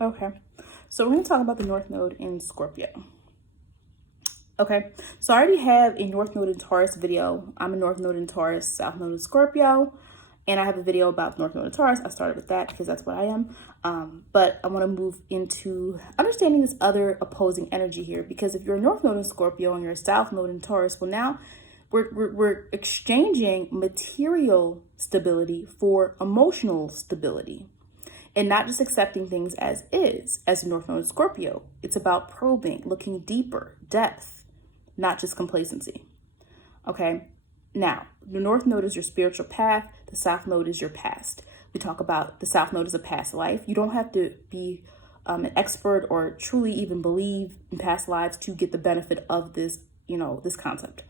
Okay, so we're going to talk about the North Node in Scorpio. Okay, so I already have a North Node in Taurus video. I'm a North Node in Taurus, South Node in Scorpio, and I have a video about North Node in Taurus. I started with that because that's what I am. But I want to move into understanding this other opposing energy here, because if you're a North Node in Scorpio and you're a South Node in Taurus, well, now we're exchanging material stability for emotional stability. And not just accepting things as is, as North Node in Scorpio. It's about probing, looking deeper, depth, not just complacency. Okay, now the North Node is your spiritual path, the South Node is your past. We talk about the South Node as a past life. You don't have to be an expert or truly even believe in past lives to get the benefit of this, this concept.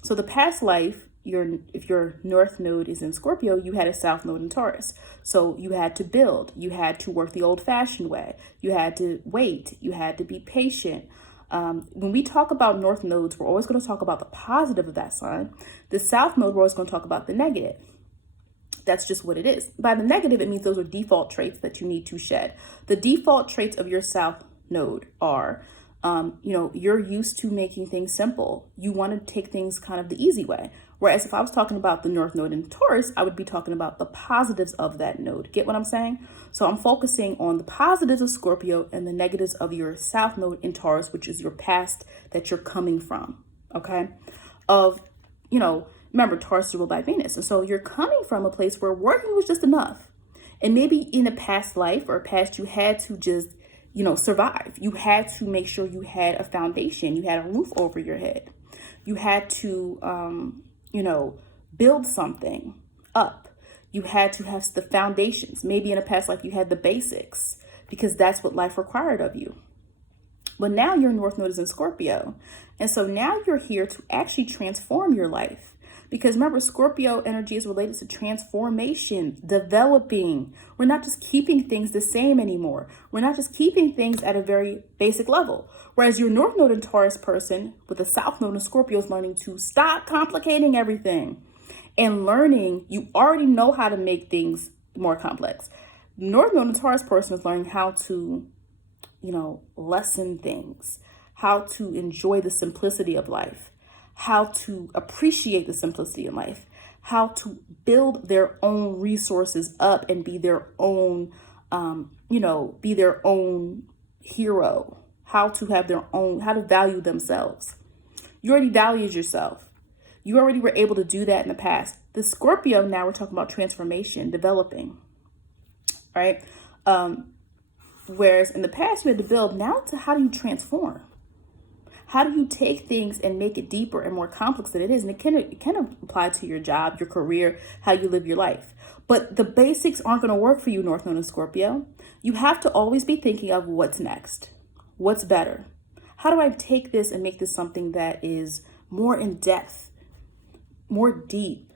So the past life, if your North Node is in Scorpio, you had a South Node in Taurus. So you had to build, you had to work the old-fashioned way, you had to wait, you had to be patient. When we talk about North Nodes, we're always going to talk about the positive of that sign. The South Node, we're always going to talk about the negative. That's just what it is. By the negative, it means those are default traits that you need to shed. The default traits of your South Node are you're used to making things simple. You want to take things kind of the easy way. Whereas if I was talking about the North Node in Taurus, I would be talking about the positives of that node. Get what I'm saying? So I'm focusing on the positives of Scorpio and the negatives of your South Node in Taurus, which is your past that you're coming from. Okay. Remember, Taurus is ruled by Venus. And so you're coming from a place where working was just enough. And maybe in a past life or past, you had to just survive. You had to make sure you had a foundation. You had a roof over your head. You had to, build something up. You had to have the foundations. Maybe in a past life, you had the basics because that's what life required of you. But now your North Node is in Scorpio. And so now you're here to actually transform your life. Because remember, Scorpio energy is related to transformation, developing. We're not just keeping things the same anymore. We're not just keeping things at a very basic level. Whereas your North Node and Taurus person with the South Node and Scorpio is learning to stop complicating everything and learning you already know how to make things more complex. North Node and Taurus person is learning how to, lessen things, how to enjoy the simplicity of life, how to appreciate the simplicity in life, how to build their own resources up and be their own, be their own hero, how to have their own, how to value themselves. You already valued yourself. You already were able to do that in the past. The Scorpio, now we're talking about transformation, developing, right? Whereas in the past you had to build, now to how do you transform? How do you take things and make it deeper and more complex than it is? And it can apply to your job, your career, how you live your life. But the basics aren't going to work for you, North Node and Scorpio. You have to always be thinking of what's next. What's better? How do I take this and make this something that is more in depth, more deep,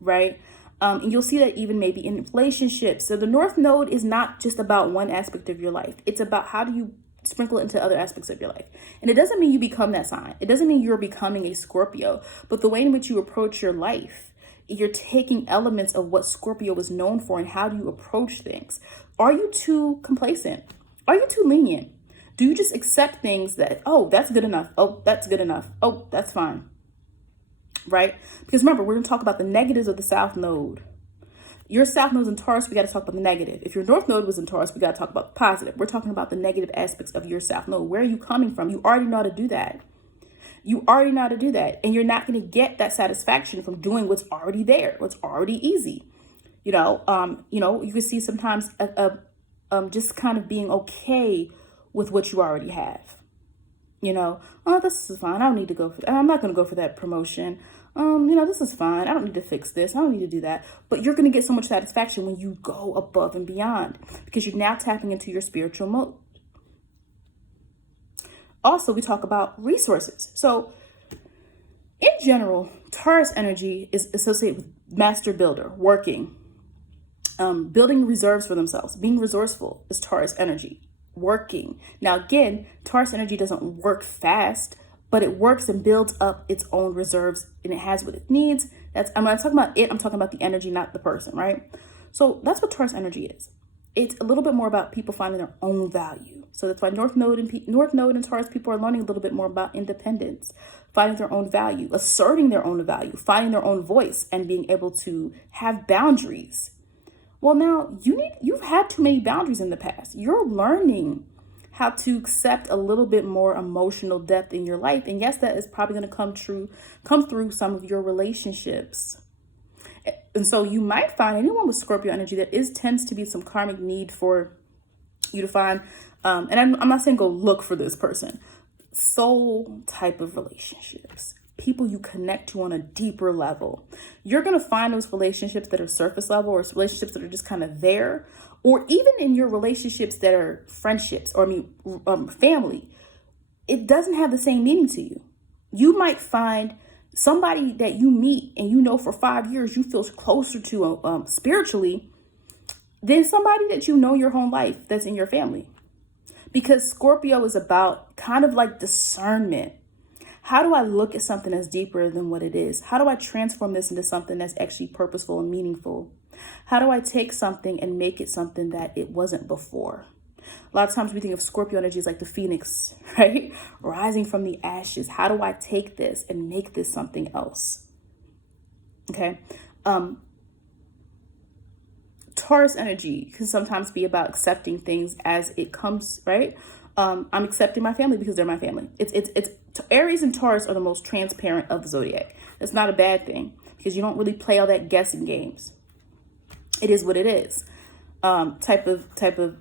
right? And you'll see that even maybe in relationships. So the North Node is not just about one aspect of your life. It's about how do you sprinkle it into other aspects of your life. And it doesn't mean you become that sign. It doesn't mean you're becoming a Scorpio, but the way in which you approach your life, you're taking elements of what Scorpio was known for and how do you approach things. Are you too complacent? Are you too lenient? Do you just accept things that, oh, that's good enough. Oh, that's good enough. Oh, that's fine. Right? Because remember, we're going to talk about the negatives of the South Node. Your South Node is in Taurus, we got to talk about the negative. If your North Node was in Taurus, we got to talk about the positive. We're talking about the negative aspects of your South Node. Where are you coming from? You already know how to do that. You already know how to do that. And you're not going to get that satisfaction from doing what's already there, what's already easy. You can see sometimes just kind of being okay with what you already have. Oh, this is fine. I don't need to go for that. I'm not going to go for that promotion. This is fine. I don't need to fix this. I don't need to do that. But you're going to get so much satisfaction when you go above and beyond because you're now tapping into your spiritual mode. Also, we talk about resources. So in general, Taurus energy is associated with master builder, working, building reserves for themselves. Being resourceful is Taurus energy. Working. Now, again, Taurus energy doesn't work fast, but it works and builds up its own reserves and it has what it needs. I'm not talking about it. I'm talking about the energy, not the person, right? So that's what Taurus energy is. it's a little bit more about people finding their own value. So that's why North Node and Taurus people are learning a little bit more about independence, finding their own value, asserting their own value, finding their own voice, and being able to have boundaries. Well, now you've had too many boundaries in the past. You're learning how to accept a little bit more emotional depth in your life. And yes, that is probably going to come through some of your relationships. And so you might find anyone with Scorpio energy, tends to be some karmic need for you to find, and I'm not saying go look for this person, soul type of relationships, people you connect to on a deeper level. You're going to find those relationships that are surface level, or relationships that are just kind of there, or even in your relationships that are friendships, or family. It doesn't have the same meaning to you. You might find somebody that you meet and you know for 5 years you feel closer to spiritually than somebody that you know your whole life that's in your family. Because Scorpio is about kind of like discernment. How do I look at something that's deeper than what it is? How do I transform this into something that's actually purposeful and meaningful? How do I take something and make it something that it wasn't before? A lot of times we think of Scorpio energy as like the phoenix, right? Rising from the ashes. How do I take this and make this something else? Okay. Taurus energy can sometimes be about accepting things as it comes, right? I'm accepting my family because they're my family. It's Aries and Taurus are the most transparent of the zodiac. It's not a bad thing because you don't really play all that guessing games. It is what it is. Type of,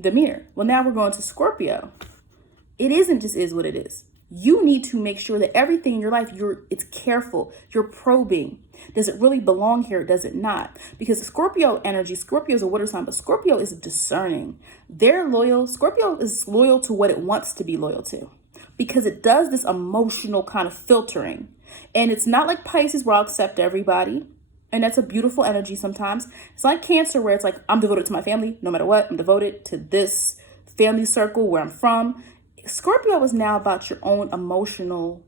demeanor. Well, now we're going to Scorpio. It isn't just is what it is. You need to make sure that everything in your life, it's careful. You're probing. Does it really belong here? Does it not? Because Scorpio energy, Scorpio is a water sign, but Scorpio is discerning. They're loyal. Scorpio is loyal to what it wants to be loyal to because it does this emotional kind of filtering. And it's not like Pisces where I'll accept everybody. And that's a beautiful energy sometimes. It's like Cancer where it's like, I'm devoted to my family no matter what. I'm devoted to this family circle where I'm from. Scorpio is now about your own emotional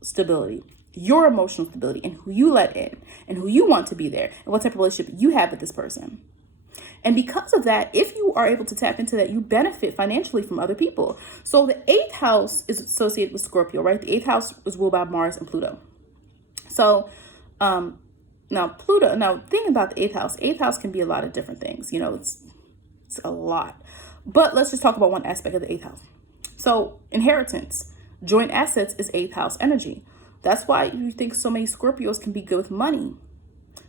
stability, your emotional stability, and who you let in and who you want to be there and what type of relationship you have with this person. And because of that, if you are able to tap into that, you benefit financially from other people. So the 8th house is associated with Scorpio, right? The 8th house is ruled by Mars and Pluto. So, now thinking about the 8th house can be a lot of different things. It's a lot. But let's just talk about one aspect of the 8th house. So inheritance, joint assets is 8th house energy. That's why you think so many Scorpios can be good with money,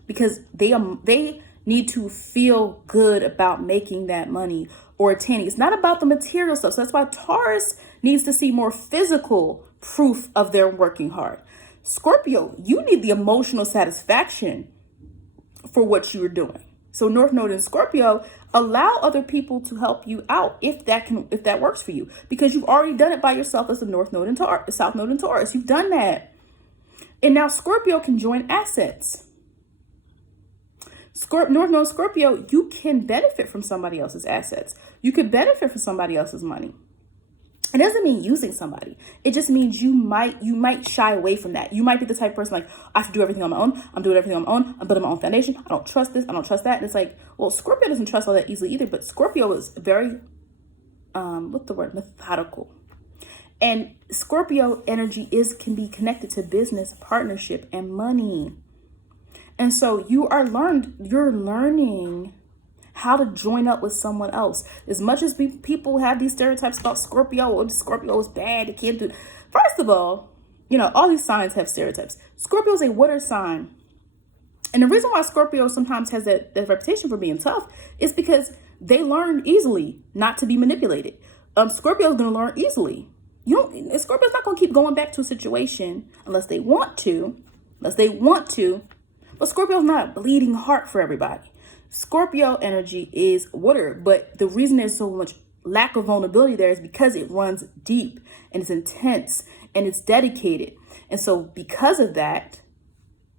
because they need to feel good about making that money or attaining. It's not about the material stuff. So that's why Taurus needs to see more physical proof of their working hard. Scorpio, you need the emotional satisfaction for what you are doing. So North Node in Scorpio, allow other people to help you out if that works for you, because you've already done it by yourself as the North Node and Taurus, South Node and Taurus. You've done that. And now Scorpio can join assets. North Node Scorpio, you can benefit from somebody else's assets. You could benefit from somebody else's money. It doesn't mean using somebody. It just means you might shy away from that. You might be the type of person like, I have to do everything on my own. I'm doing everything on my own. I'm building my own foundation. I don't trust this. I don't trust that. And it's like, well, Scorpio doesn't trust all that easily either. But Scorpio is very, methodical. And Scorpio energy can be connected to business, partnership, and money. And so you're learning how to join up with someone else. As much as people have these stereotypes about Scorpio, or Scorpio is bad, it can't do. First of all, all these signs have stereotypes. Scorpio is a water sign. And the reason why Scorpio sometimes has that reputation for being tough is because they learn easily not to be manipulated. Scorpio is going to learn easily. Scorpio's not going to keep going back to a situation unless they want to. But Scorpio's not a bleeding heart for everybody. Scorpio energy is water, but the reason there's so much lack of vulnerability there is because it runs deep and it's intense and it's dedicated. And so because of that,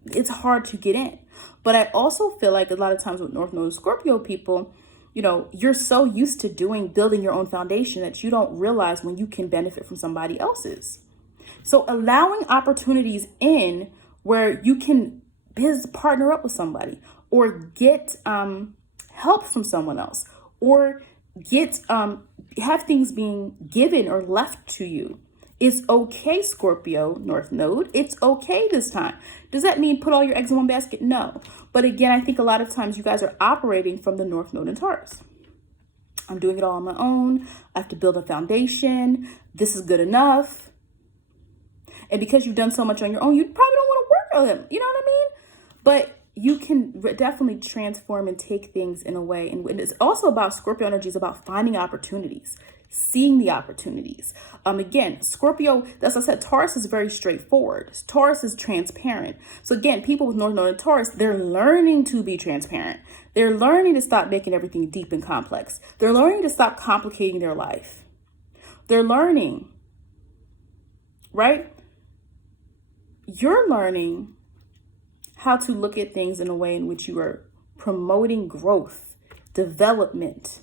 it's hard to get in. But I also feel like a lot of times with North Node Scorpio people, you're so used to building your own foundation that you don't realize when you can benefit from somebody else's. So allowing opportunities in where you can partner up with somebody or get help from someone else, or get have things being given or left to you. It's okay, Scorpio North Node. It's okay this time. Does that mean put all your eggs in one basket? No. But again, I think a lot of times you guys are operating from the North Node in Taurus. I'm doing it all on my own. I have to build a foundation. This is good enough. And because you've done so much on your own, you probably don't want to work on them. You know what I mean? But you can definitely transform and take things in a way. And it's also about Scorpio energy is about finding opportunities, seeing the opportunities. Again, Scorpio, as I said, Taurus is very straightforward. Taurus is transparent. So again, people with North Node and Taurus, they're learning to be transparent. They're learning to stop making everything deep and complex. They're learning to stop complicating their life. They're learning, right? You're learning how to look at things in a way in which you are promoting growth, development.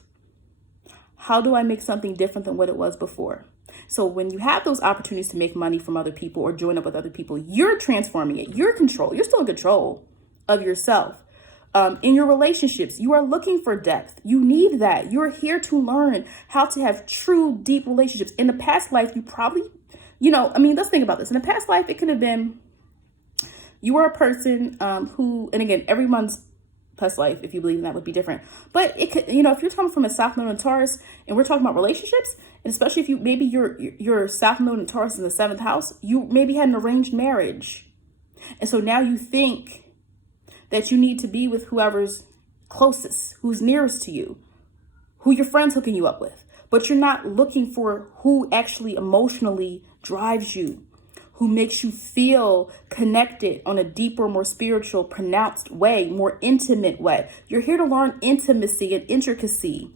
How do I make something different than what it was before? So when you have those opportunities to make money from other people or join up with other people, you're transforming it. You're still in control of yourself. In your relationships, you are looking for depth. You need that. You're here to learn how to have true, deep relationships. In the past life, you probably, let's think about this. In the past life, it could have been you were a person who, and again, everyone's past life, if you believe in that, would be different. But it could, if you're talking from a South Node and Taurus, and we're talking about relationships, and especially if maybe your South Node and Taurus in the 7th house, you maybe had an arranged marriage. And so now you think that you need to be with whoever's closest, who's nearest to you, who your friend's hooking you up with. But you're not looking for who actually emotionally drives you, who makes you feel connected on a deeper, more spiritual, pronounced way, more intimate way. You're here to learn intimacy and intricacy,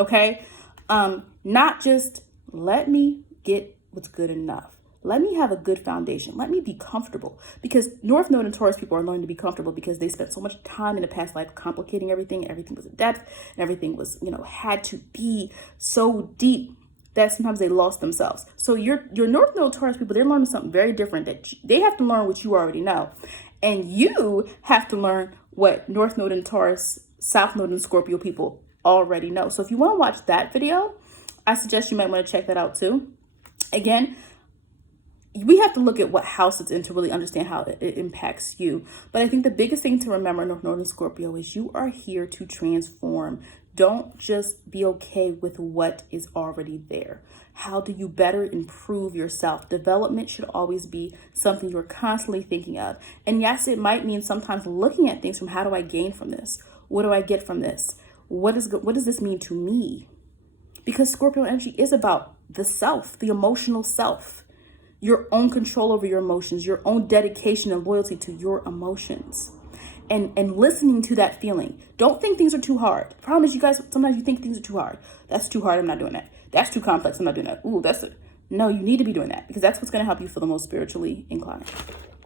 okay? Not just let me get what's good enough. Let me have a good foundation. Let me be comfortable. Because North Node and Taurus people are learning to be comfortable because they spent so much time in the past life complicating everything. Everything was in depth and everything was, had to be so deep that sometimes they lost themselves. So your North Node Taurus people, they're learning something very different that they have to learn what you already know. And you have to learn what North Node and Taurus, South Node and Scorpio people already know. So if you want to watch that video, I suggest you might want to check that out too. Again, we have to look at what house it's in to really understand how it impacts you. But I think the biggest thing to remember, North Node and Scorpio, is you are here to transform. Don't just be okay with what is already there. How do you better improve yourself? Development should always be something you're constantly thinking of. And yes, it might mean sometimes looking at things from how do I gain from this? What do I get from this? What does this mean to me? Because Scorpio energy is about the self, the emotional self, your own control over your emotions, your own dedication and loyalty to your emotions. And listening to that feeling. Don't think things are too hard. The problem is you guys, sometimes you think things are too hard. That's too hard, I'm not doing that. That's too complex, I'm not doing that. Ooh, no, you need to be doing that because that's what's going to help you feel the most spiritually inclined.